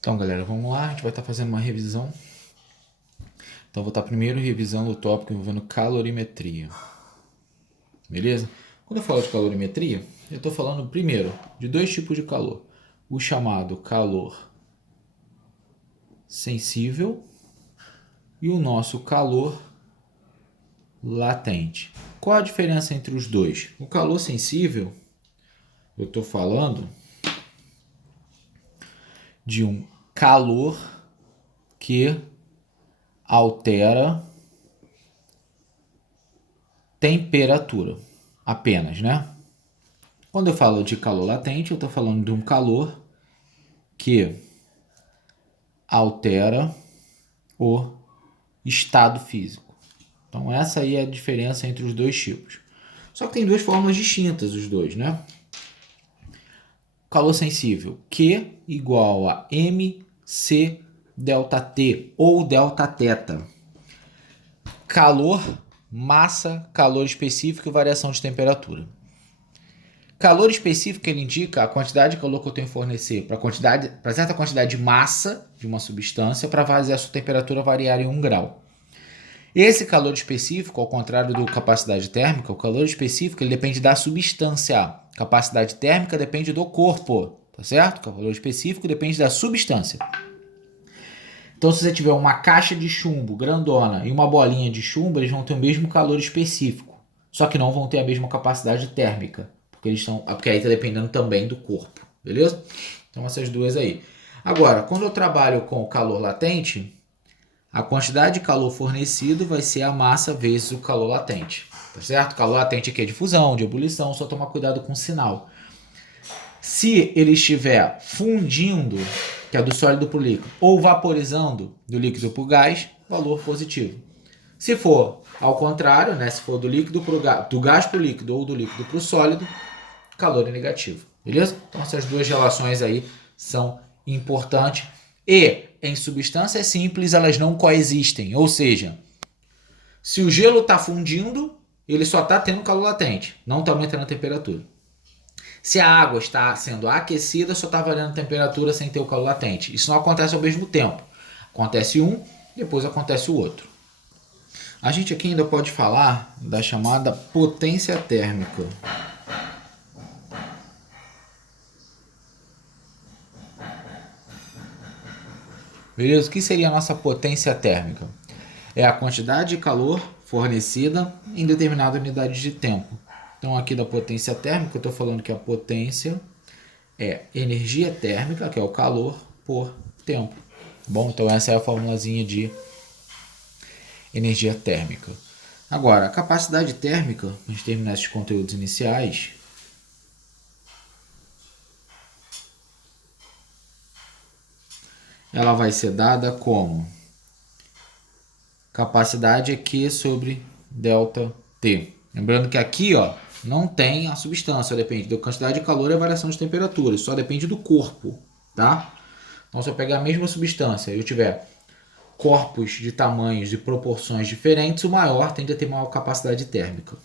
Então, galera, vamos lá. A gente vai estar fazendo uma revisão. Então, vou estar primeiro revisando o tópico envolvendo calorimetria. Beleza? Quando eu falo de calorimetria, eu estou falando primeiro de dois tipos de calor. O chamado calor sensível e o nosso calor latente. Qual a diferença entre os dois? O calor sensível, eu estou falando de um calor que altera temperatura apenas, né? Quando eu falo de calor latente, eu estou falando de um calor que altera o estado físico. Então essa aí é a diferença entre os dois tipos. Só que tem duas formas distintas os dois, né? Calor sensível, Q igual a mc delta T ou delta θ. Calor, massa, calor específico e variação de temperatura. Calor específico ele indica a quantidade de calor que eu tenho que fornecer para certa quantidade de massa de uma substância para fazer a sua temperatura variar em 1 grau. Esse calor específico, ao contrário do capacidade térmica, o calor específico ele depende da substância. Capacidade térmica depende do corpo, tá certo? O calor específico depende da substância. Então, se você tiver uma caixa de chumbo grandona e uma bolinha de chumbo, eles vão ter o mesmo calor específico, só que não vão ter a mesma capacidade térmica, porque aí está dependendo também do corpo, beleza? Então, essas duas aí. Agora, quando eu trabalho com o calor latente, a quantidade de calor fornecido vai ser a massa vezes o calor latente, tá certo? O calor latente aqui é de fusão, de ebulição, só tomar cuidado com o sinal. Se ele estiver fundindo, que é do sólido para o líquido, ou vaporizando do líquido para o gás, valor positivo. Se for ao contrário, né, se for do líquido do gás para o líquido ou do líquido para o sólido, calor é negativo, beleza? Então essas duas relações aí são importantes e em substâncias simples elas não coexistem, ou seja, se o gelo está fundindo, ele só está tendo calor latente, não está aumentando a temperatura. Se a água está sendo aquecida, só está variando a temperatura sem ter o calor latente. Isso não acontece ao mesmo tempo. Acontece um, depois acontece o outro. A gente aqui ainda pode falar da chamada potência térmica. Beleza? O que seria a nossa potência térmica? É a quantidade de calor fornecida em determinada unidade de tempo. Então aqui da potência térmica, eu estou falando que a potência é energia térmica, que é o calor, por tempo. Bom, então essa é a formulazinha de energia térmica. Agora, a capacidade térmica, para a gente terminar esses conteúdos iniciais, ela vai ser dada como capacidade Q sobre delta T. Lembrando que aqui não tem a substância, depende da quantidade de calor e a variação de temperatura, só depende do corpo, tá? Então, se eu pegar a mesma substância e eu tiver corpos de tamanhos e proporções diferentes, o maior tende a ter maior capacidade térmica.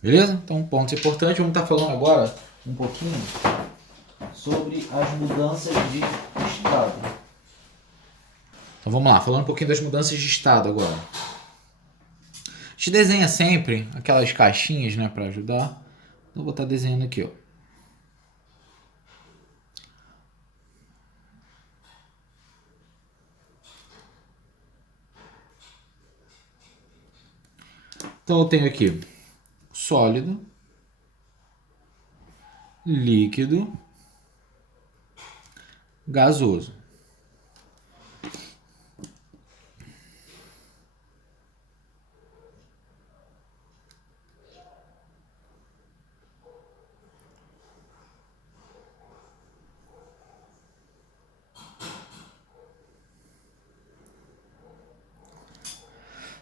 Beleza? Então, pontos importantes. Vamos estar falando agora um pouquinho sobre as mudanças de estado. Então, vamos lá. Falando um pouquinho das mudanças de estado agora. A gente desenha sempre aquelas caixinhas, né, para ajudar. Então, eu vou estar desenhando aqui, ó. Então, eu tenho aqui sólido, líquido, gasoso.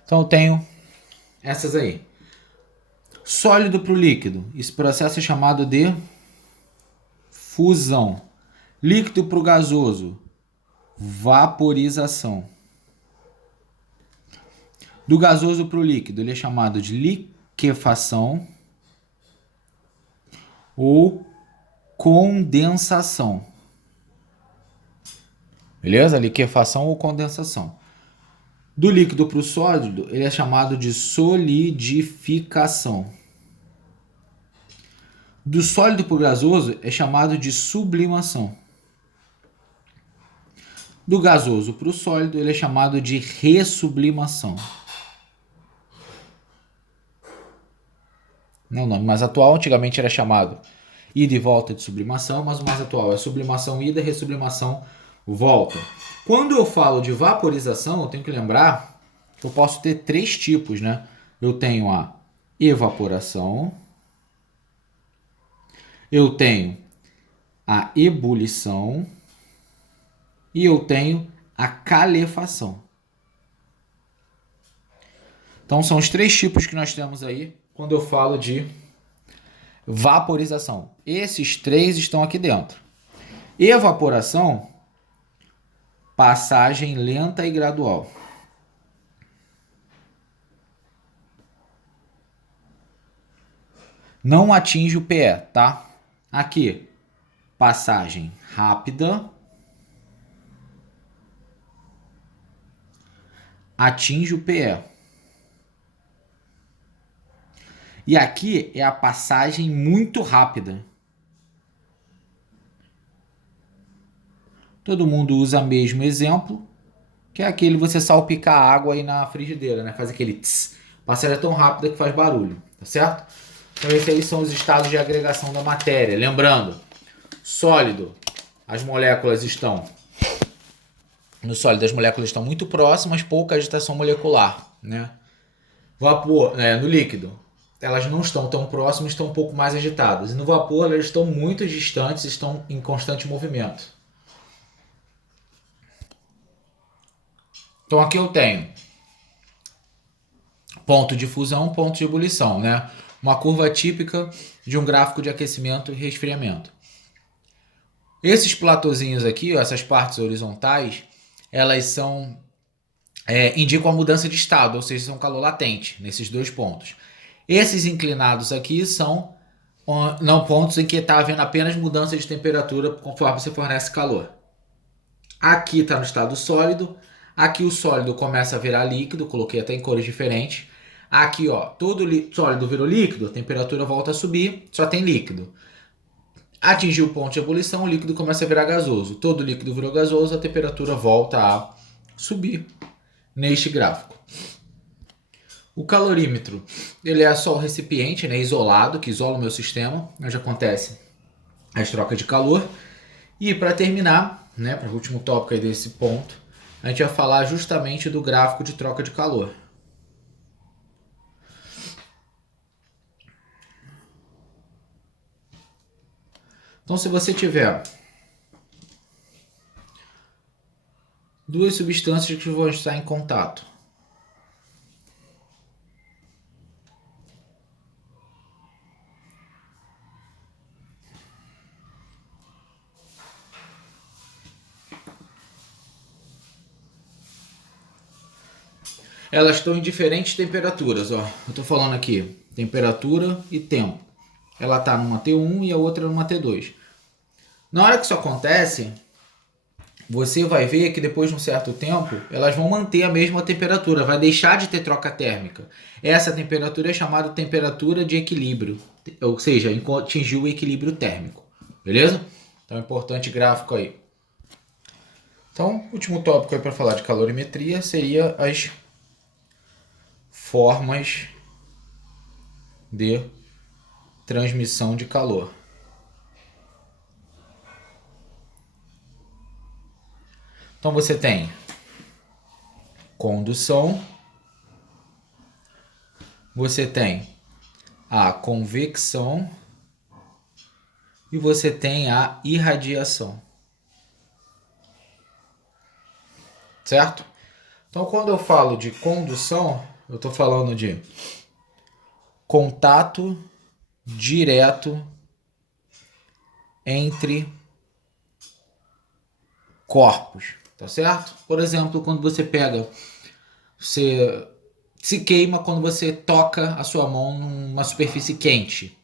Então, eu tenho essas aí. Sólido para o líquido. Esse processo é chamado de fusão. Líquido para o gasoso. Vaporização. Do gasoso para o líquido, ele é chamado de liquefação ou condensação. Beleza? Liquefação ou condensação. Do líquido para o sólido, ele é chamado de solidificação. Do sólido para o gasoso, é chamado de sublimação. Do gasoso para o sólido, ele é chamado de ressublimação. Não é o nome mais atual, antigamente era chamado ida e volta de sublimação, mas o mais atual é sublimação ida, ressublimação volta. Quando eu falo de vaporização, eu tenho que lembrar que eu posso ter três tipos, né? Eu tenho a evaporação, eu tenho a ebulição e eu tenho a calefação. Então são os três tipos que nós temos aí quando eu falo de vaporização. Esses três estão aqui dentro. Evaporação, passagem lenta e gradual. Não atinge o PE, tá? Aqui, passagem rápida, atinge o PE. E aqui é a passagem muito rápida. Todo mundo usa o mesmo exemplo, que é aquele você salpicar água aí na frigideira, né? Faz aquele tss. Passagem é tão rápida que faz barulho, tá certo? Então esses aí são os estados de agregação da matéria. Lembrando, sólido, as moléculas estão... No sólido as moléculas estão muito próximas, pouca agitação molecular, né? Vapor, no líquido, elas não estão tão próximas, estão um pouco mais agitadas. E no vapor elas estão muito distantes, estão em constante movimento. Então aqui eu tenho ponto de fusão, ponto de ebulição, né? Uma curva típica de um gráfico de aquecimento e resfriamento. Esses platôzinhos aqui, ó, essas partes horizontais, elas são indicam a mudança de estado, ou seja, são calor latente nesses dois pontos. Esses inclinados aqui são não pontos em que está havendo apenas mudança de temperatura conforme você fornece calor. Aqui está no estado sólido. Aqui o sólido começa a virar líquido, coloquei até em cores diferentes. Aqui, ó, todo sólido virou líquido, a temperatura volta a subir, só tem líquido. Atingiu o ponto de ebulição, o líquido começa a virar gasoso. Todo líquido virou gasoso, a temperatura volta a subir neste gráfico. O calorímetro, ele é só o recipiente, né, isolado, que isola o meu sistema, onde acontece as trocas de calor. E para terminar, né, para o último tópico aí desse ponto, a gente vai falar justamente do gráfico de troca de calor. Então, se você tiver duas substâncias que vão estar em contato, elas estão em diferentes temperaturas, ó. Eu estou falando aqui, temperatura e tempo. Ela está numa T1 e a outra numa T2. Na hora que isso acontece, você vai ver que depois de um certo tempo, elas vão manter a mesma temperatura, vai deixar de ter troca térmica. Essa temperatura é chamada temperatura de equilíbrio, ou seja, atingiu o equilíbrio térmico. Beleza? Então, importante gráfico aí. Então, o último tópico aí para falar de calorimetria seria as formas de transmissão de calor. Então você tem condução, você tem a convecção e você tem a irradiação. Certo? Então quando eu falo de condução, eu estou falando de contato direto entre corpos, tá certo? Por exemplo, quando você pega, você se queima quando você toca a sua mão numa superfície quente.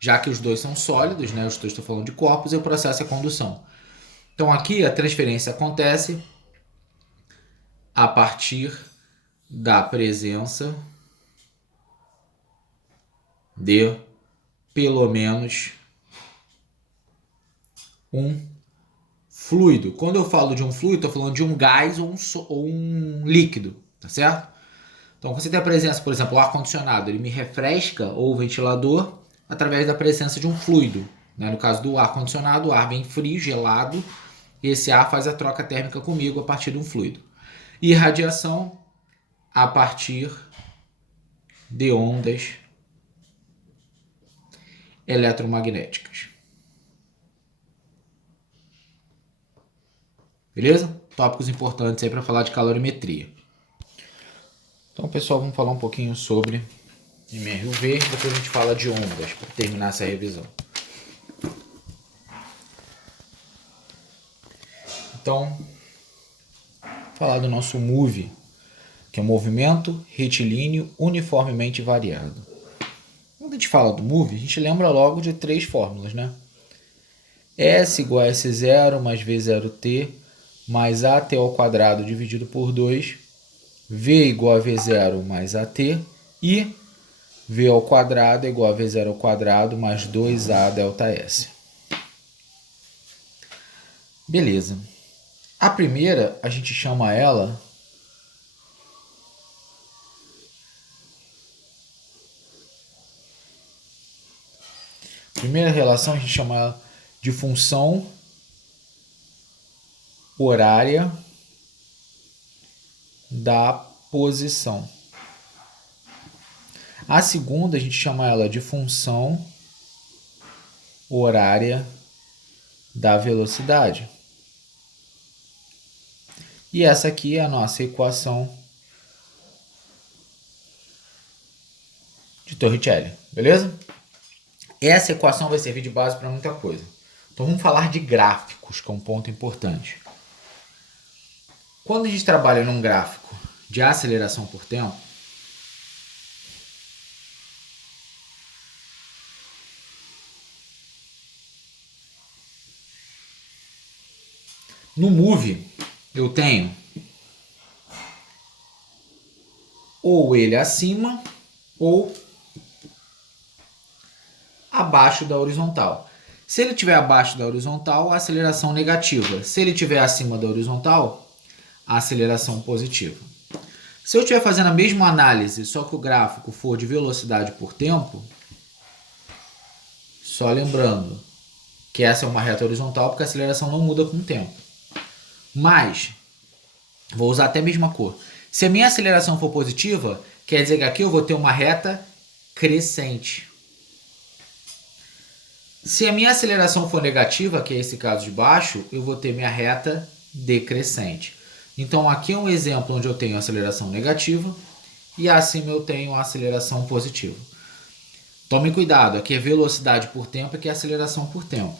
Já que os dois são sólidos, né? Os dois estão falando de corpos, e o processo é condução. Então aqui a transferência acontece a partir da presença de pelo menos um fluido. Quando eu falo de um fluido, estou falando de um gás ou um líquido, tá certo? Então, você tem a presença, por exemplo, o ar-condicionado, ele me refresca, ou o ventilador, através da presença de um fluido. Né? No caso do ar-condicionado, o ar vem frio, gelado, e esse ar faz a troca térmica comigo a partir de um fluido. E radiação a partir de ondas eletromagnéticas. Beleza? Tópicos importantes aí para falar de calorimetria. Então, pessoal, vamos falar um pouquinho sobre MRUV, depois a gente fala de ondas para terminar essa revisão. Então, falar do nosso MOVE, que é um movimento retilíneo uniformemente variado. Quando a gente fala do MOVE, a gente lembra logo de três fórmulas, né? S igual a S0 mais V0T mais AT ao quadrado dividido por 2, V igual a V0 mais AT e V ao quadrado é igual a V0 ao quadrado mais 2A delta S. Beleza. A primeira, a gente chama ela primeira relação a gente chama ela de função horária da posição. A segunda a gente chama ela de função horária da velocidade. E essa aqui é a nossa equação de Torricelli, beleza? Essa equação vai servir de base para muita coisa. Então vamos falar de gráficos, que é um ponto importante. Quando a gente trabalha num gráfico de aceleração por tempo, no MOVE eu tenho ou ele acima ou abaixo da horizontal. Se ele estiver abaixo da horizontal, a aceleração negativa. Se ele estiver acima da horizontal, a aceleração positiva. Se eu estiver fazendo a mesma análise, só que o gráfico for de velocidade por tempo, só lembrando que essa é uma reta horizontal porque a aceleração não muda com o tempo. Mas, vou usar até a mesma cor. Se a minha aceleração for positiva, quer dizer que aqui eu vou ter uma reta crescente. Se a minha aceleração for negativa, que é esse caso de baixo, eu vou ter minha reta decrescente. Então aqui é um exemplo onde eu tenho aceleração negativa e acima eu tenho aceleração positiva. Tome cuidado, aqui é velocidade por tempo, aqui é aceleração por tempo.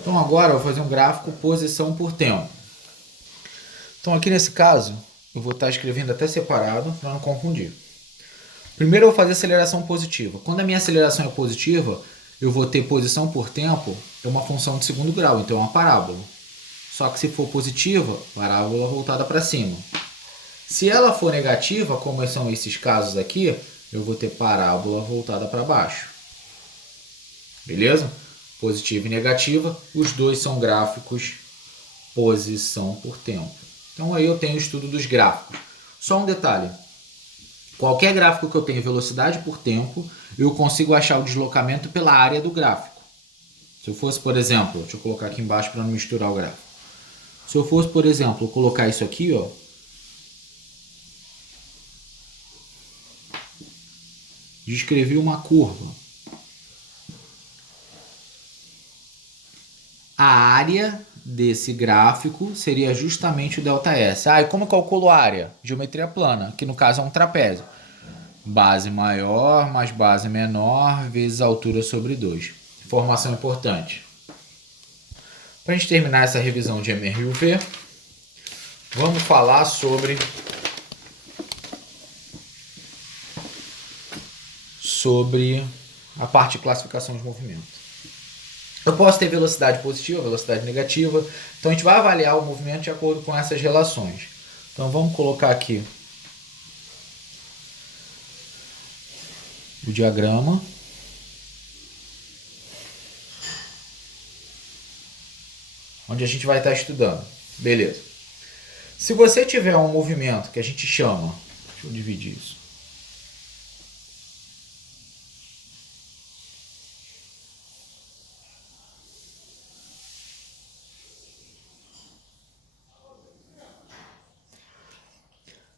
Então agora eu vou fazer um gráfico posição por tempo. Então aqui nesse caso, eu vou estar escrevendo até separado para não confundir. Primeiro eu vou fazer aceleração positiva. Quando a minha aceleração é positiva, eu vou ter posição por tempo, é uma função de segundo grau, então é uma parábola. Só que se for positiva, parábola voltada para cima. Se ela for negativa, como são esses casos aqui, eu vou ter parábola voltada para baixo. Beleza? Positiva e negativa, os dois são gráficos posição por tempo. Então aí eu tenho o estudo dos gráficos. Só um detalhe. Qualquer gráfico que eu tenha velocidade por tempo, eu consigo achar o deslocamento pela área do gráfico. Se eu fosse, por exemplo, deixa eu colocar aqui embaixo para não misturar o gráfico. Se eu fosse, por exemplo, colocar isso aqui, ó, descrevi uma curva. A área desse gráfico seria justamente o ΔS. E como eu calculo a área? Geometria plana, que no caso é um trapézio. Base maior mais base menor vezes altura sobre 2. Informação importante. Para a gente terminar essa revisão de MRUV, vamos falar sobre a parte de classificação de movimento. Eu posso ter velocidade positiva, velocidade negativa, então a gente vai avaliar o movimento de acordo com essas relações. Então vamos colocar aqui o diagrama. Onde a gente vai estar estudando. Beleza. Se você tiver um movimento que a gente chama... Deixa eu dividir isso.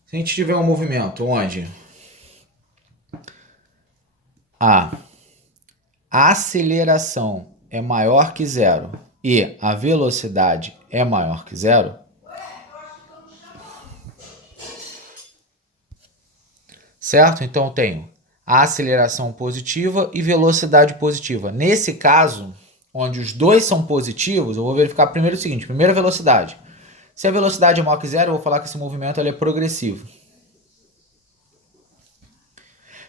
Se a gente tiver um movimento onde a aceleração é maior que zero e a velocidade é maior que zero, certo? Então eu tenho a aceleração positiva e velocidade positiva. Nesse caso, onde os dois são positivos, eu vou verificar primeiro o seguinte, primeira velocidade. Se a velocidade é maior que zero, eu vou falar que esse movimento ele é progressivo.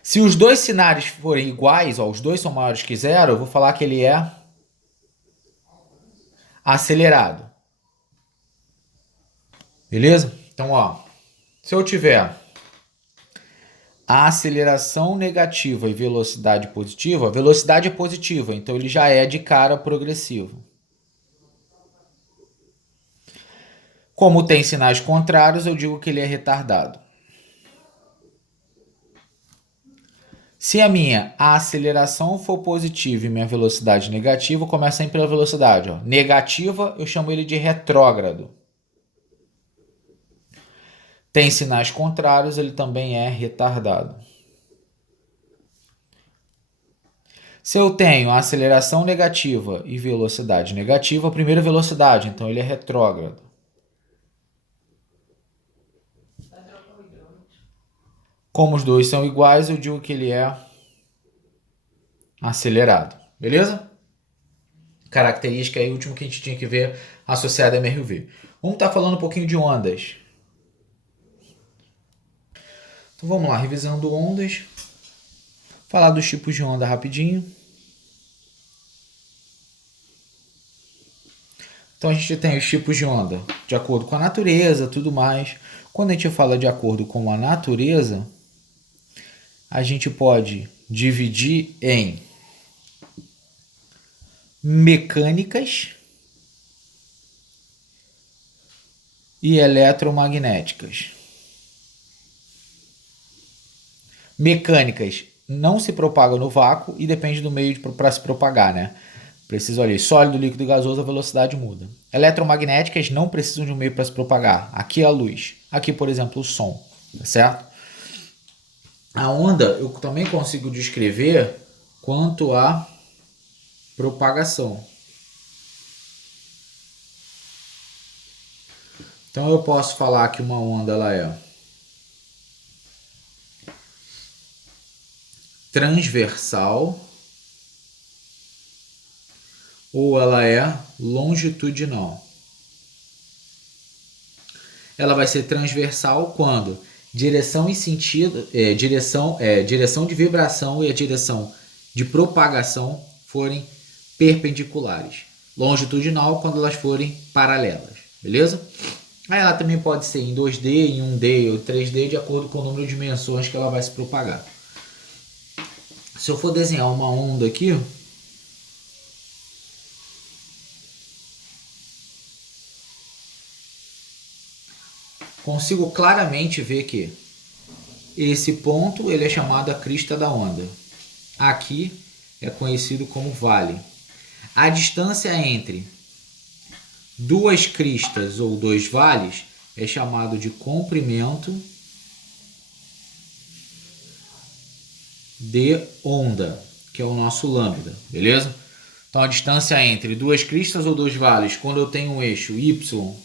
Se os dois sinais forem iguais, ó, os dois são maiores que zero, eu vou falar que ele é acelerado. Beleza? Então, ó, se eu tiver a aceleração negativa e velocidade positiva, a velocidade é positiva, então ele já é de cara progressivo. Como tem sinais contrários, eu digo que ele é retardado. Se a minha aceleração for positiva e minha velocidade negativa, começa sempre pela velocidade. Ó. Negativa, eu chamo ele de retrógrado. Tem sinais contrários, ele também é retardado. Se eu tenho aceleração negativa e velocidade negativa, a primeira velocidade, então ele é retrógrado. Como os dois são iguais, eu digo que ele é acelerado. Beleza? Característica aí, último que a gente tinha que ver associada a MRUV. Vamos estar falando um pouquinho de ondas. Então vamos lá, revisando ondas. Falar dos tipos de onda rapidinho. Então a gente tem os tipos de onda de acordo com a natureza, tudo mais. Quando a gente fala de acordo com a natureza, a gente pode dividir em mecânicas e eletromagnéticas. Mecânicas não se propagam no vácuo e depende do meio para se propagar, né? Preciso ali, sólido, líquido e gasoso, a velocidade muda. Eletromagnéticas não precisam de um meio para se propagar. Aqui é a luz. Aqui, por exemplo, o som. Tá certo? A onda eu também consigo descrever quanto à propagação. Então eu posso falar que uma onda ela é transversal ou ela é longitudinal. Ela vai ser transversal quando direção e sentido, direção de vibração e a direção de propagação forem perpendiculares. Longitudinal quando elas forem paralelas, beleza? Aí ela também pode ser em 2D, em 1D ou 3D, de acordo com o número de dimensões que ela vai se propagar. Se eu for desenhar uma onda aqui, consigo claramente ver que esse ponto ele é chamado a crista da onda. Aqui é conhecido como vale. A distância entre duas cristas ou dois vales é chamado de comprimento de onda, que é o nosso lambda, beleza? Então a distância entre duas cristas ou dois vales, quando eu tenho um eixo y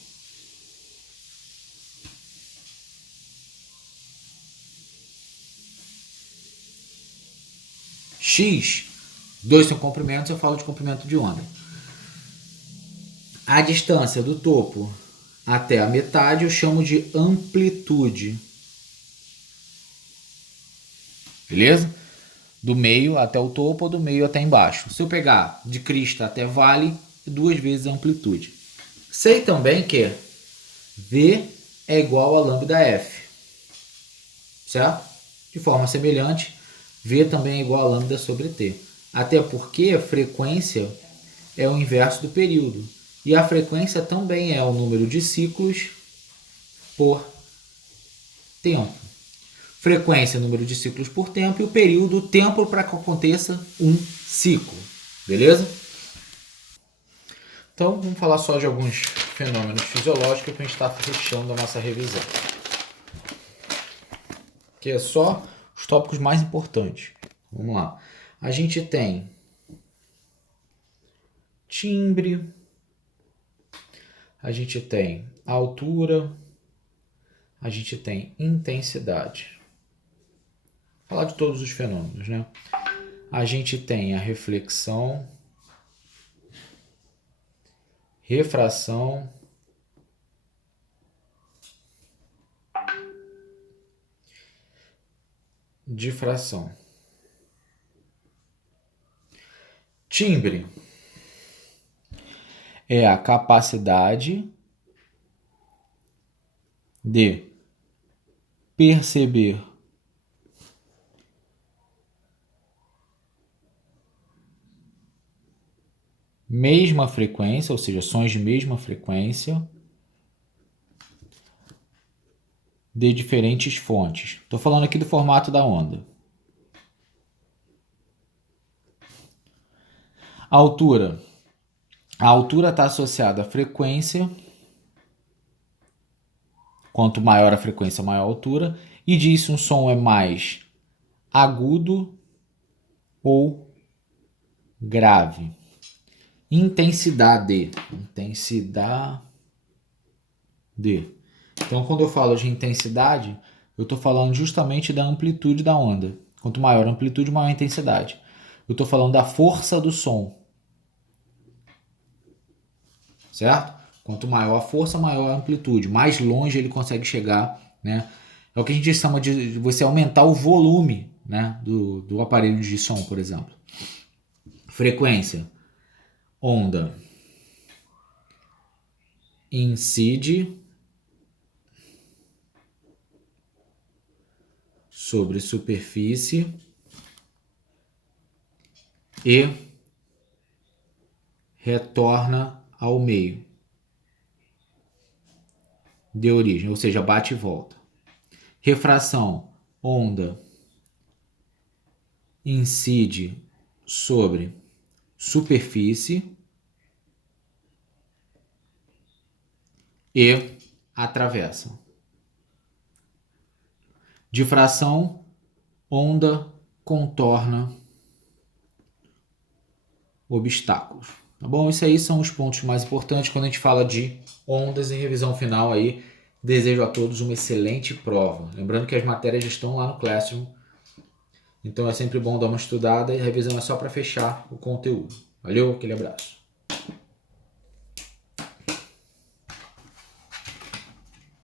x, dois são comprimentos, eu falo de comprimento de onda. A distância do topo até a metade eu chamo de amplitude. Beleza? Do meio até o topo ou do meio até embaixo. Se eu pegar de crista até vale, 2 vezes a amplitude. Sei também que V é igual a lambda F. Certo? De forma semelhante, V também é igual a lambda sobre T. Até porque a frequência é o inverso do período. E a frequência também é o número de ciclos por tempo. Frequência é o número de ciclos por tempo e o período, o tempo para que aconteça um ciclo. Beleza? Então, vamos falar só de alguns fenômenos fisiológicos para a gente estar fechando a nossa revisão. Que é só os tópicos mais importantes. Vamos lá. A gente tem timbre, a gente tem altura, a gente tem intensidade. Vou falar de todos os fenômenos, né? A gente tem a reflexão, refração, difração. Timbre é a capacidade de perceber mesma frequência, ou seja, sons de mesma frequência de diferentes fontes. Estou falando aqui do formato da onda. A altura. A altura está associada à frequência. Quanto maior a frequência, maior a altura. E diz se um som é mais agudo ou grave. Intensidade. Intensidade. Então, quando eu falo de intensidade, eu estou falando justamente da amplitude da onda. Quanto maior a amplitude, maior a intensidade. Eu estou falando da força do som. Certo? Quanto maior a força, maior a amplitude. Mais longe ele consegue chegar, né? É o que a gente chama de você aumentar o volume, né, do aparelho de som, por exemplo. Frequência. Onda incide sobre superfície e retorna ao meio de origem, ou seja, bate e volta. Refração, onda incide sobre superfície e atravessa. Difração, onda contorna obstáculos. Tá bom? Isso aí são os pontos mais importantes quando a gente fala de ondas em revisão final aí. Desejo a todos uma excelente prova. Lembrando que as matérias estão lá no Classroom. Então é sempre bom dar uma estudada e a revisão é só para fechar o conteúdo. Valeu, aquele abraço.